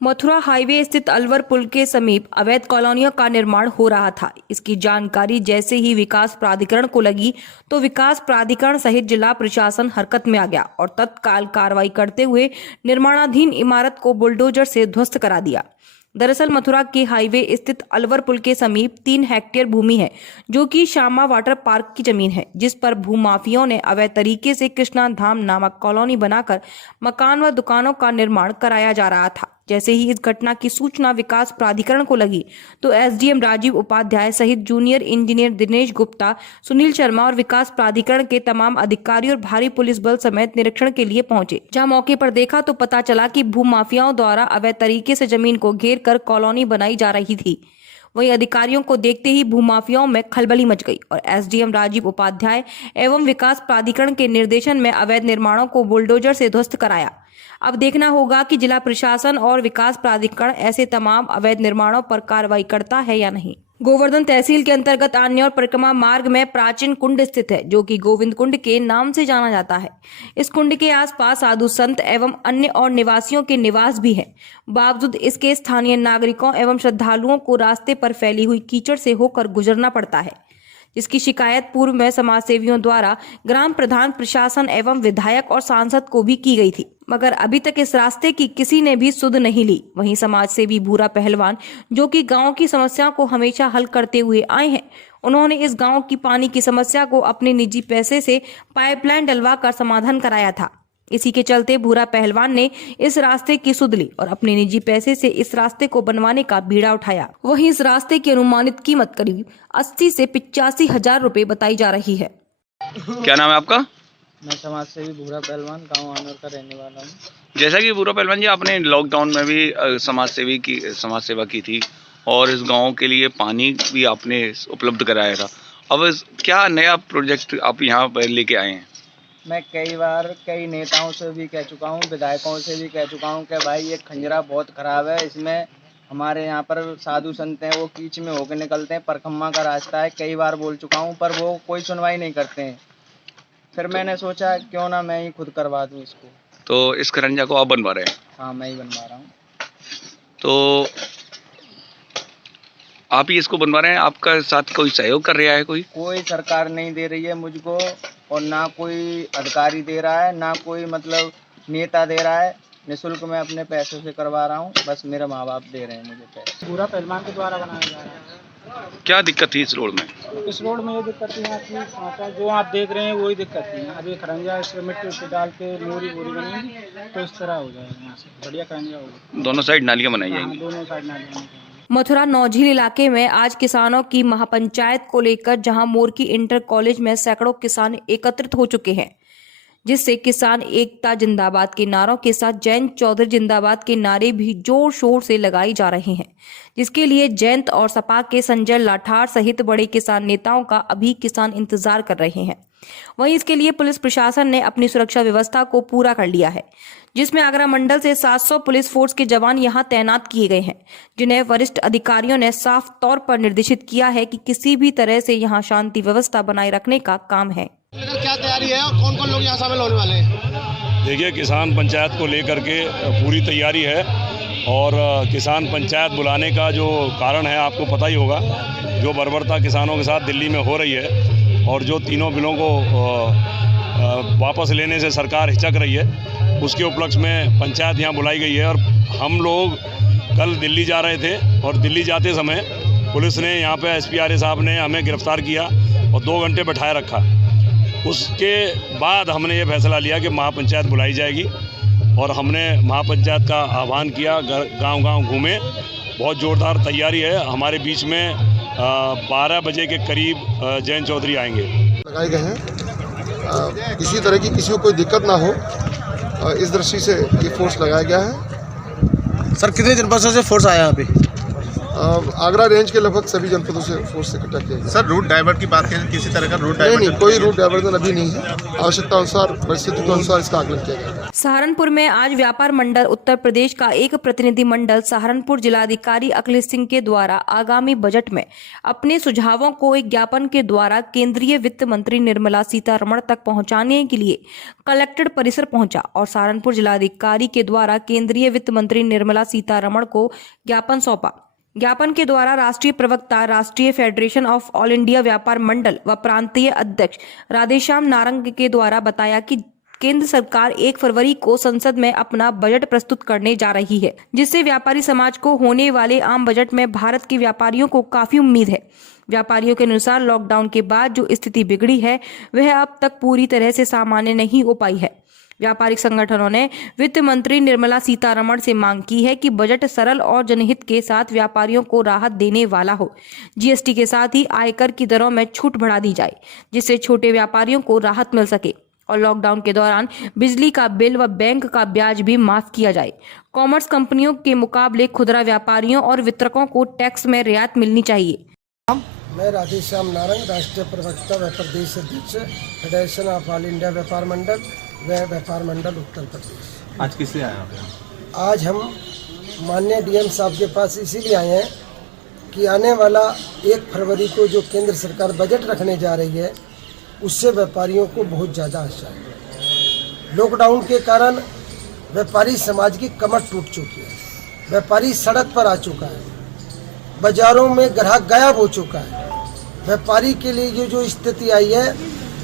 Mathura highway स्थित अलवर पुल के समीप अवैध कॉलोनियों का निर्माण हो रहा था। इसकी जानकारी जैसे ही विकास प्राधिकरण को लगी तो विकास प्राधिकरण सहित जिला प्रशासन हरकत में आ गया और तत्काल कार्रवाई करते हुए निर्माणाधीन इमारत को बुलडोजर से ध्वस्त करा दिया। दरअसल मथुरा के हाईवे स्थित अलवर पुल के समीप 3 हेक्टेयर भूमि है जो कि श्यामा वाटर पार्क की जमीन है, जिस पर भूमाफियों ने अवैध तरीके से कृष्णा धाम नामक कॉलोनी बनाकर मकान व दुकानों का निर्माण कराया जा रहा था। जैसे ही इस घटना की सूचना विकास प्राधिकरण को लगी तो एसडीएम राजीव उपाध्याय सहित जूनियर इंजीनियर दिनेश गुप्ता, सुनील शर्मा और विकास प्राधिकरण के तमाम अधिकारी और भारी पुलिस बल समेत निरीक्षण के लिए पहुंचे। जहां मौके पर देखा तो पता चला कि भूमाफियाओं द्वारा अवैध तरीके से जमीन को घेर कर कॉलोनी बनाई जा रही थी। वहीं अधिकारियों को देखते ही भूमाफियाओं में खलबली मच गई और एसडीएम राजीव उपाध्याय एवं विकास प्राधिकरण के निर्देशन में अवैध निर्माणों को बुलडोजर से ध्वस्त कराया। अब देखना होगा कि जिला प्रशासन और विकास प्राधिकरण ऐसे तमाम अवैध निर्माणों पर कार्रवाई करता है या नहीं। गोवर्धन तहसील के अंतर्गत आन्य और परिक्रमा मार्ग में प्राचीन कुंड स्थित है जो कि गोविंद कुंड के नाम से जाना जाता है। इस कुंड के आसपास साधु संत एवं अन्य और निवासियों के निवास भी हैं। बावजूद इसके स्थानीय नागरिकों एवं श्रद्धालुओं को रास्ते पर फैली हुई कीचड़ से होकर गुजरना पड़ता है, जिसकी शिकायत पूर्व में समाज सेवियों द्वारा ग्राम प्रधान, प्रशासन एवं विधायक और सांसद को भी की गई थी, मगर अभी तक इस रास्ते की किसी ने भी सुध नहीं ली। वहीं समाज सेवी भूरा पहलवान, जो कि गांव की समस्या को हमेशा हल करते हुए आए हैं, उन्होंने इस गांव की पानी की समस्या को अपने निजी पैसे से पाइपलाइन डलवा कर समाधान कराया था। इसी के चलते भूरा पहलवान ने इस रास्ते की सुध ली और अपने निजी पैसे से इस रास्ते को बनवाने का बीड़ा उठाया। वहीं इस रास्ते की अनुमानित कीमत करीब 80 से 85 हजार रुपए बताई जा रही है। क्या नाम है आपका? मैं समाज सेवी भूरा पहलवान गांव आनर का रहने वाला हूँ। जैसा कि भूरा पहलवान जी, आपने लॉकडाउन में भी समाज सेवा की थी और इस गांव के लिए पानी भी आपने उपलब्ध कराया था। अब क्या नया प्रोजेक्ट आप यहाँ पर लेके आए हैं? मैं कई बार कई नेताओं से भी कह चुका हूँ, विधायकों से भी कह चुका हूँ कि भाई ये खंजरा बहुत खराब है, इसमें हमारे यहाँ पर साधु संत हैं वो कीच में होकर निकलते हैं, परखम्मा का रास्ता है। कई बार बोल चुका हूँ पर वो कोई सुनवाई नहीं करते हैं। फिर मैंने सोचा क्यों ना मैं ही खुद करवा दूँ इसको। तो इस खरंजा को आप बनवा रहे हैं? हाँ, मैं ही बनवा रहा हूँ। तो आप ही इसको बनवा रहे हैं? आपका साथ कोई सहयोग कर रहा है? कोई सरकार नहीं दे रही है मुझको और ना कोई अधिकारी दे रहा है, ना कोई मतलब नेता दे रहा है। निःशुल्क मैं अपने पैसों से करवा रहा हूँ, बस मेरे माँ बाप दे रहे हैं मुझे पैसे। भूरा पहलवान के द्वारा बनाया जा रहा है। क्या दिक्कत थी इस रोड में? इस रोड में ये दिक्कत है कि जो आप देख रहे हैं वही दिक्कत है। अब ये खरंजा इसमें मिट्टी डाल के मोरी बनेगी तो इस तरह हो जाएगा, यहाँ से बढ़िया खरंजा होगा। दोनों साइड नालियाँ बनाई जाएंगी? दोनों साइड नालियाँ। मथुरा नौझील इलाके में आज किसानों की महापंचायत को लेकर जहां मोरकी इंटर कॉलेज में सैकड़ों किसान एकत्रित हो चुके हैं, जिससे किसान एकता जिंदाबाद के नारों के साथ जयंत चौधरी जिंदाबाद के नारे भी जोर शोर से लगाए जा रहे हैं, जिसके लिए जयंत और सपा के संजय लाठार सहित बड़े किसान नेताओं का अभी किसान इंतजार कर रहे हैं। वहीं इसके लिए पुलिस प्रशासन ने अपनी सुरक्षा व्यवस्था को पूरा कर लिया है, जिसमें आगरा मंडल से 700 पुलिस फोर्स के जवान यहां तैनात किए गए हैं, जिन्हें वरिष्ठ अधिकारियों ने साफ तौर पर निर्देशित किया है कि किसी भी तरह से यहां शांति व्यवस्था बनाए रखने का काम है। क्या तैयारी है और कौन कौन लोग यहाँ शामिल होने वाले हैं? देखिए, किसान पंचायत को लेकर के पूरी तैयारी है और किसान पंचायत बुलाने का जो कारण है आपको पता ही होगा। जो बर्बरता किसानों के साथ दिल्ली में हो रही है और जो तीनों बिलों को वापस लेने से सरकार हिचक रही है, उसके उपलक्ष्य में पंचायत यहाँ बुलाई गई है। और हम लोग कल दिल्ली जा रहे थे और दिल्ली जाते समय पुलिस ने यहाँ पे एसपीआरए साहब ने हमें गिरफ्तार किया और 2 घंटे बैठाए रखा। उसके बाद हमने ये फैसला लिया कि महापंचायत बुलाई जाएगी और हमने महापंचायत का आह्वान किया। गांव-गांव घूमे, बहुत ज़ोरदार तैयारी है। हमारे बीच में 12 बजे के करीब जयंत चौधरी आएंगे। लगाए गए हैं, किसी तरह की किसी को कोई दिक्कत ना हो, इस दृष्टि से ये फोर्स लगाया गया है। सर, कितने दिन बाद से फोर्स आया अभी? आगरा रेंज के लगभग सभी जनपदों से फोर्स इकट्ठा किया गया। सर रूट डाइवर्ट की बात करें, किसी तरह का रूट नहीं, डाइवर्ट कोई रूट डाइवर्जन अभी नहीं है। आवश्यकता अनुसार, परिस्थिति के अनुसार इसका आकलन किया जाएगा। सहारनपुर में आज व्यापार मंडल उत्तर प्रदेश का एक प्रतिनिधि मंडल सहारनपुर जिलाधिकारी अखिलेश सिंह के द्वारा आगामी बजट में अपने सुझावों को एक ज्ञापन के द्वारा केंद्रीय वित्त मंत्री निर्मला सीतारमण तक पहुंचाने के लिए कलेक्टेड परिसर पहुंचा और सहारनपुर जिलाधिकारी के द्वारा केंद्रीय वित्त मंत्री निर्मला सीतारमण को ज्ञापन सौंपा। ज्ञापन के द्वारा राष्ट्रीय प्रवक्ता, राष्ट्रीय फेडरेशन ऑफ ऑल इंडिया व्यापार मंडल व प्रांतीय अध्यक्ष राधेश्याम नारंग के द्वारा बताया कि केंद्र सरकार 1 फरवरी को संसद में अपना बजट प्रस्तुत करने जा रही है, जिससे व्यापारी समाज को होने वाले आम बजट में भारत के व्यापारियों को काफी उम्मीद है। व्यापारियों के अनुसार लॉकडाउन के बाद जो स्थिति बिगड़ी है वह अब तक पूरी तरह से सामान्य नहीं हो पाई है। व्यापारिक संगठनों ने वित्त मंत्री निर्मला सीतारमण से मांग की है कि बजट सरल और जनहित के साथ व्यापारियों को राहत देने वाला हो। जीएसटी के साथ ही आयकर की दरों में छूट बढ़ा दी जाए, जिससे छोटे व्यापारियों को राहत मिल सके और लॉकडाउन के दौरान बिजली का बिल व बैंक का ब्याज भी माफ किया जाए। कॉमर्स कंपनियों के मुकाबले खुदरा व्यापारियों और वितरकों को टैक्स में रियायत मिलनी चाहिए। मैं राधेश्याम नारंग, राष्ट्रीय प्रवक्ता व प्रदेश अध्यक्ष फेडरेशन ऑफ ऑल इंडिया व्यापार मंडल व व्यापार मंडल उत्तर प्रदेश। आज किससे आए आप? आज हम माननीय डीएम साहब के पास इसीलिए आए हैं कि आने वाला 1 फरवरी को जो केंद्र सरकार बजट रखने जा रही है उससे व्यापारियों को बहुत ज़्यादा आशा है। लॉकडाउन के कारण व्यापारी समाज की कमर टूट चुकी है, व्यापारी सड़क पर आ चुका है, बाजारों में ग्राहक गायब हो चुका है। व्यापारी के लिए ये जो स्थिति आई है,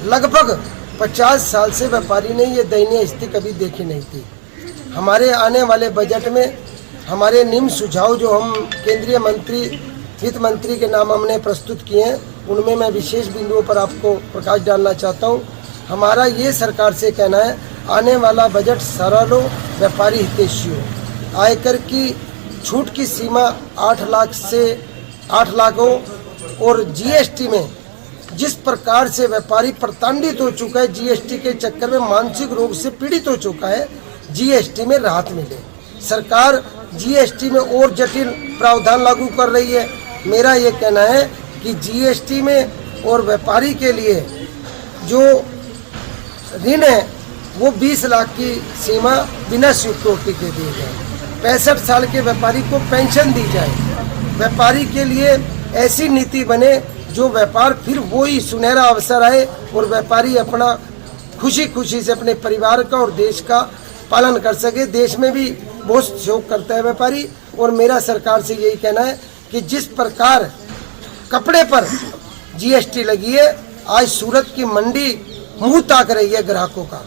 लगभग 50 साल से व्यापारी ने ये दयनीय स्थिति कभी देखी नहीं थी। हमारे आने वाले बजट में हमारे निम्न सुझाव जो हम केंद्रीय मंत्री, वित्त मंत्री के नाम हमने प्रस्तुत किए हैं, उनमें मैं विशेष बिंदुओं पर आपको प्रकाश डालना चाहता हूँ। हमारा ये सरकार से कहना है, आने वाला बजट सरल हो, व्यापारी हितैषी हो। आयकर की छूट की सीमा 8 लाख से 8 लाख हो और जीएसटी में जिस प्रकार से व्यापारी प्रताड़ित हो चुका है, जीएसटी के चक्कर में मानसिक रोग से पीड़ित हो चुका है, जीएसटी में राहत मिले। सरकार जीएसटी में और जटिल प्रावधान लागू कर रही है। मेरा ये कहना है कि जीएसटी में और व्यापारी के लिए जो ऋण है वो 20 लाख की सीमा बिना सिक्योरिटी के दी जाए। 65 साल के व्यापारी को पेंशन दी जाए। व्यापारी के लिए ऐसी नीति बने जो व्यापार फिर वही सुनहरा अवसर आए और व्यापारी अपना खुशी खुशी से अपने परिवार का और देश का पालन कर सके। देश में भी बहुत शौक करता है व्यापारी। और मेरा सरकार से यही कहना है कि जिस प्रकार कपड़े पर जीएसटी लगी है, आज सूरत की मंडी मुंह ताक रही है ग्राहकों का।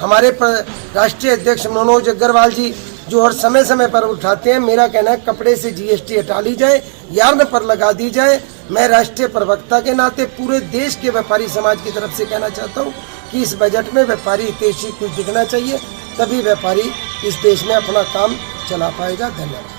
हमारे राष्ट्रीय अध्यक्ष मनोज अग्रवाल जी जो हर समय समय पर उठाते हैं, मेरा कहना है कपड़े से जीएसटी हटा ली जाए, यार्न पर लगा दी जाए। मैं राष्ट्रीय प्रवक्ता के नाते पूरे देश के व्यापारी समाज की तरफ से कहना चाहता हूँ कि इस बजट में व्यापारी हितैषी कुछ दिखना चाहिए, तभी व्यापारी इस देश में अपना काम चला पाएगा। धन्यवाद।